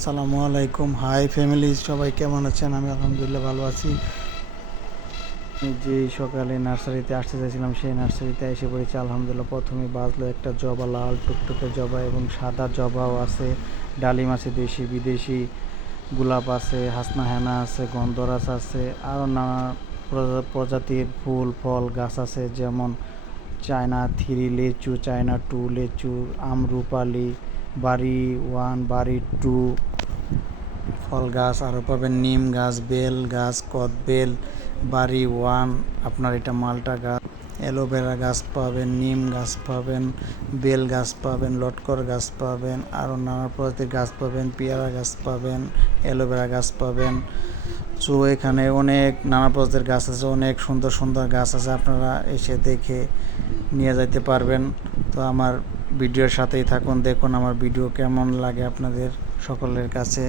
আসসালামু আলাইকুম। High family, সবাই কেমন আছেন? আমি আলহামদুলিল্লাহ ভালো আছি। যেই সকালে নার্সারিতে আসতে চাইছিলাম সেই নার্সারিতে এসে পড়েছি আলহামদুলিল্লাহ। প্রথমে বাজলো একটা জবা, লাল টুকটুকে জবা এবং সাদা জবাও আছে, ডালিম আছে, দেশি বিদেশি গোলাপ আছে, হাসনা হেনা আছে, গন্ধরাজ আছে, আরও নানা প্রজাতির ফুল ফল গাছ আছে, যেমন চায়না থ্রি লেচু, চায়না টু লেচু, আমরুপালি, বাড়ি ওয়ান, বাড়ি টু ফল গাছ, আরও পাবেন নিম গাছ, বেল গাছ, কদবেল, বাড়ি ওয়ান, আপনার এটা মালটা গাছ, অ্যালোভেরা গাছ পাবেন, নিম গাছ পাবেন, বেল গাছ পাবেন, লটকর গাছ পাবেন, আরও নানা প্রজাতির গাছ পাবেন, পেয়ারা গাছ পাবেন, অ্যালোভেরা গাছ পাবেন। সো এখানে অনেক নানা প্রজাতির গাছ আছে, অনেক সুন্দর সুন্দর গাছ আছে, আপনারা এসে দেখে নিয়ে যাইতে পারবেন। তো আমার ভিডিওর সাথেই থাকুন, দেখুন আমার ভিডিও কেমন লাগে আপনাদের সকলের কাছে।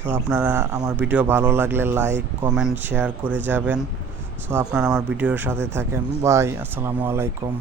তো আপনারা আমার ভিডিও ভালো লাগলে লাইক কমেন্ট শেয়ার করে যাবেন। সো আপনারা আমার ভিডিওর সাথে থাকেন। বাই, আসসালামু আলাইকুম।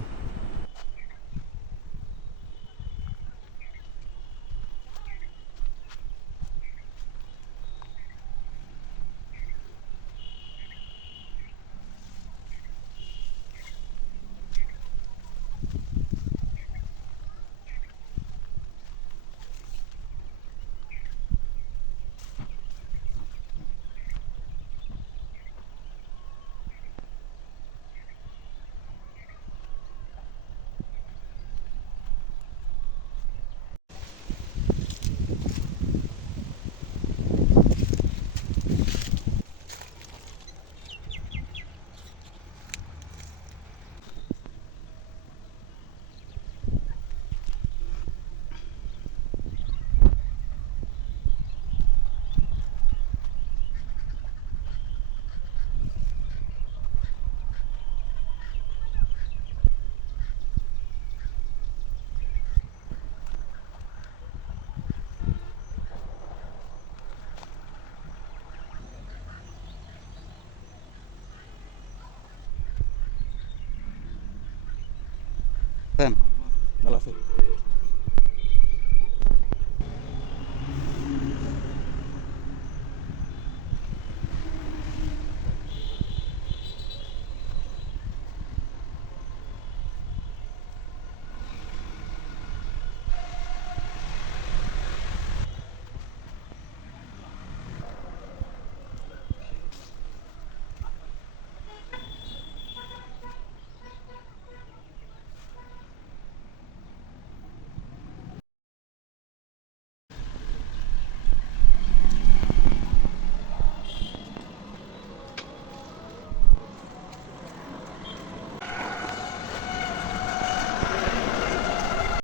ভালো আছে।